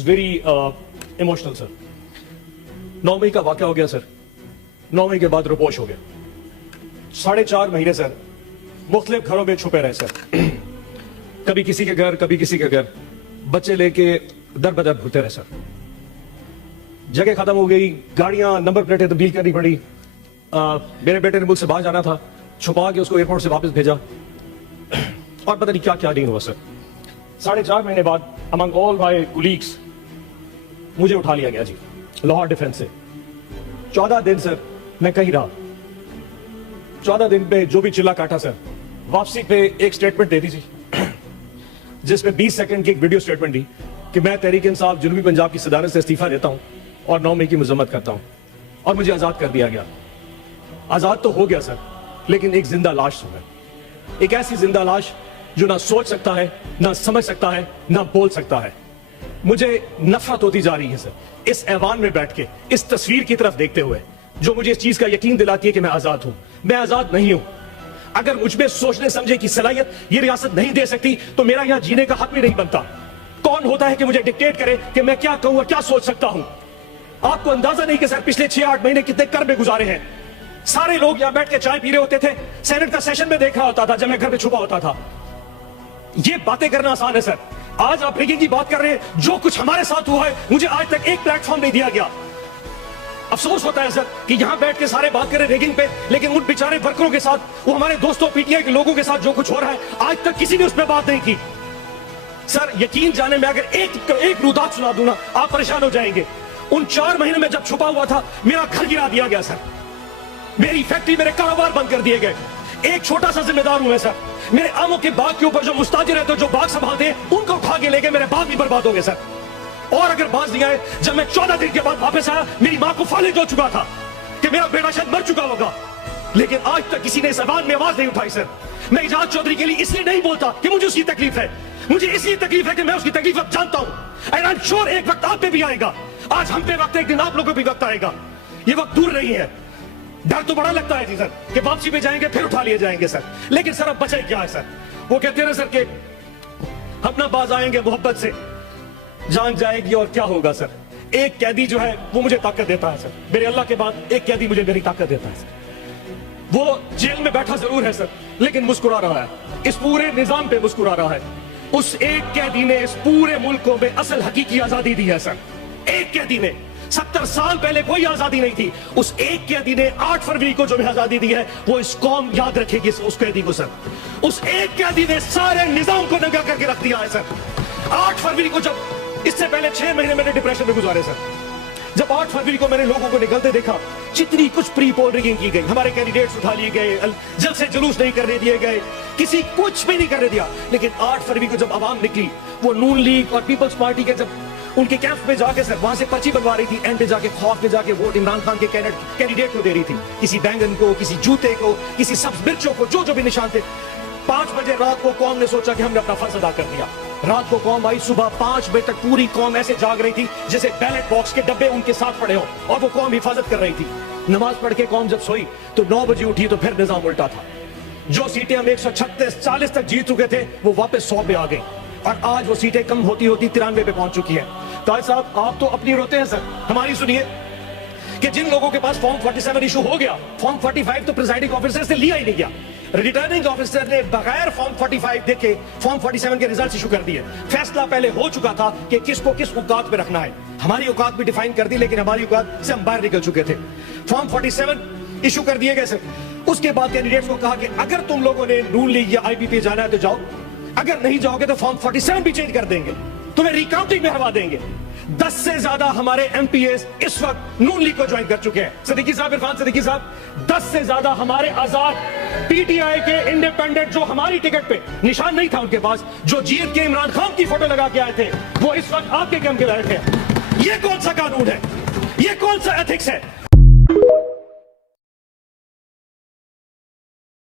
Is very emotional sir. 9 मई का वाकया हो गया सर। 9 मई के बाद रुपोश हो गया। 4.5 महीने सर मुख्तलिफ घरों में छुपे रहे सर। कभी किसी के घर, कभी किसी के घर, बच्चे लेके दर बदर घूमते रहे सर। जगह खत्म हो गई, गाड़ियां, नंबर प्लेटें तब्दील करनी पड़ी। मेरे बेटे ने मुझसे बाहर जाना था, छुपा के उसको एयरपोर्ट से वापस भेजा और पता नहीं क्या क्या नहीं हुआ सर। 4.5 महीने बाद अमंग ऑल माय कुलीग्स मुझे उठा लिया गया जी, लाहौर डिफेंस से। 14 दिन सर मैं कहीं रहा। 14 दिन पे जो भी चिल्ला काटा सर, वापसी पे एक स्टेटमेंट दे दी जी, जिसमें 20 सेकंड की एक वीडियो स्टेटमेंट दी कि मैं तहरीक इंसाफ जनूबी पंजाब की सदारत से इस्तीफा देता हूं और 9 मई की मजम्मत करता हूं, और मुझे आजाद कर दिया गया। आजाद तो हो गया सर, लेकिन एक जिंदा लाश हूं मैं। एक ऐसी जिंदा लाश जो ना सोच सकता है, ना समझ सकता है, ना बोल सकता है। मुझे नफरत होती जा रही है सर इस ऐवान में बैठ के, इस तस्वीर की तरफ देखते हुए, जो मुझे इस चीज का यकीन दिलाती है कि मैं आजाद हूं। मैं आजाद नहीं हूं। अगर मुझ में सोचने समझे की सलाहियत ये रियासत नहीं दे सकती तो मेरा यहां जीने का हक भी नहीं बनता। कौन होता है कि मुझे डिक्टेट करे कि मैं क्या कहूं और क्या सोच सकता हूं? आपको अंदाजा नहीं कि सर पिछले 6-8 महीने कितने कर में गुजारे हैं। सारे लोग यहां बैठ के चाय पी रहे होते थे, सेनेट का सेशन में देख रहा होता था जब मैं घर में छुपा होता था। ये बातें करना आसान है सर। आज आप रिगिंग की बात कर रहे हैं। जो कुछ हमारे साथ हुआ है, मुझे आज तक एक प्लेटफॉर्म नहीं दिया गया। अफसोस होता है सर कि यहां बैठ के सारे बात करें रिगिंग पे, लेकिन उन बेचारे वर्करों के साथ, वो हमारे दोस्तों पीटीआई के लोगों के साथ जो कुछ हो रहा है, आज तक किसी ने उस पर बात नहीं की। सर यकीन जाने में अगर एक रुदात सुना दूं ना, आप परेशान हो जाएंगे। उन 4 महीने में जब छुपा हुआ था, मेरा घर गिरा दिया गया सर। मेरी फैक्ट्री, मेरे कारोबार बंद कर दिए गए। एक छोटा सा जिम्मेदार हूं मैं सर। मेरे आमों के बाग के ऊपर जो मुस्ताजिर रहते, जो बाग संभालते हैं, उनको उठा के ले गए। मेरे बाग भी बर्बाद हो गए सर। और अगर बाज नहीं आए, जब मैं 14 दिन के बाद वापस आया, मेरी मां को फालिज हो चुका था कि मेरा बेटा शायद मर चुका होगा, लेकिन आज तक किसी ने इस आवाज में आवाज नहीं उठाई सर। मैं इजाज चौधरी के लिए इसलिए नहीं बोलता कि मुझे उसकी तकलीफ है, मुझे इसलिए तकलीफ है कि मैं उसकी तकलीफ अब जानता हूं। एंड आई एम श्योर एक वक्त आप पे भी आएगा। आज हम पे वक्त है, एक दिन आप लोगों पे भी वक्त आएगा। ये वक्त दूर नहीं है। डर तो बड़ा लगता है जी सर कि वापसी पे जाएंगे फिर उठा लिए जाएंगे सर, लेकिन सर अब बचे क्या है सर? वो कहते हैं सर कि अपना बाज आएंगे मोहब्बत से, जान जाएगी और क्या होगा सर। एक कैदी जो है वो मुझे ताकत देता है सर। मेरे अल्लाह के बाद एक कैदी मुझे मेरी ताकत देता है सर। वो जेल में बैठा जरूर है सर, लेकिन मुस्कुरा रहा है। इस पूरे निजाम पे मुस्कुरा रहा है। उस एक कैदी ने इस पूरे मुल्क को में असल हकीकी आजादी दी है सर। एक कैदी ने 70 साल पहले कोई आजादी नहीं थी। उस एक कैदी ने 8 फरवरी को जो भी आजादी दी है, वो इस कौम याद रखेगी उस कैदी को सर। उस एक कैदी ने सारे निजाम को नंगा करके रख दिया है सर। 8 फरवरी को, जब इससे पहले 6 महीने मैंने डिप्रेशन में गुजारे सर। जब 8 फरवरी को मैंने लोगों को निकलते देखा, जितनी कुछ प्री पोल रिगिंग की गई, हमारे कैंडिडेट्स उठा लिए गए, जल्द से जुलूस नहीं करने दिए गए, किसी कुछ भी नहीं करने दिया। लेकिन 8 फरवरी को जब आवाम निकली, वो नून लीग और पीपल्स पार्टी के जब उनके कैंप में जाके सर वहां से पर्ची बनवा रही थी, एंड पे जाके खौफ में जाके वोट इमरान खान के कैंडिडेट को दे रही थी, किसी बैंगन को, किसी जूते को, किसी सब्ज मिर्चों को, जो जो भी निशान थे। 5 बजे रात को कौम ने सोचा कि हमने अपना फर्ज अदा कर दिया। रात को कौम आई, सुबह 5 बजे तक पूरी कौम ऐसे जाग रही थी जैसे बैलेट बॉक्स के डब्बे उनके साथ पड़े हो, और वो कौम हिफाजत कर रही थी। नमाज पढ़ के कौम जब सोई तो 9 बजे उठी तो फिर निजाम उल्टा था। जो सीटें हम 136-40 तक जीत चुके थे, वो वापस 100 पे आ गई, और आज वो सीटें कम होती होती 93 पे पहुंच चुकी है। ताज साहब आप तो अपनी रोते हैं सर, हमारी सुनिए कि जिन लोगों के पास फॉर्म 47 इशू हो गया, फॉर्म 45 तो प्रिजाइडिंग ऑफिसर से लिया ही नहीं गया। रिटर्निंग ऑफिसर ने बगैर फॉर्म 45 देखे फॉर्म 47 के रिजल्ट इशू कर दिए। फैसला पहले हो चुका था कि किसको किस औकात पे रखना है। हमारी औकात भी डिफाइन कर दी, लेकिन हमारी औकात से हम बाहर निकल चुके थे। फॉर्म 47 इशू कर दिए गए सर। उसके बाद कैंडिडेट्स को कहा कि अगर तुम लोगों ने नून लीग या आईपीपी जाना है तो जाओ, अगर नहीं जाओगे तो फॉर्म 47 भी चेंज कर देंगे, तुम्हें रिकाउंटिंग में हरवा देंगे। 10 से ज्यादा हमारे एमपीएस इस वक्त नून लीग को ज्वाइन कर चुके हैं। सिद्दीकी साहब, इरफान सिद्दीकी साहब, 10 से ज्यादा हमारे आजाद पीटीआई के इंडिपेंडेंट जो हमारी टिकट पे निशान नहीं था उनके पास, जो जीत के इमरान खान की फोटो लगा के आए थे, वो इस वक्त आपके कैंप के बैठे हैं। ये कौन सा कानून है? ये कौन सा एथिक्स है?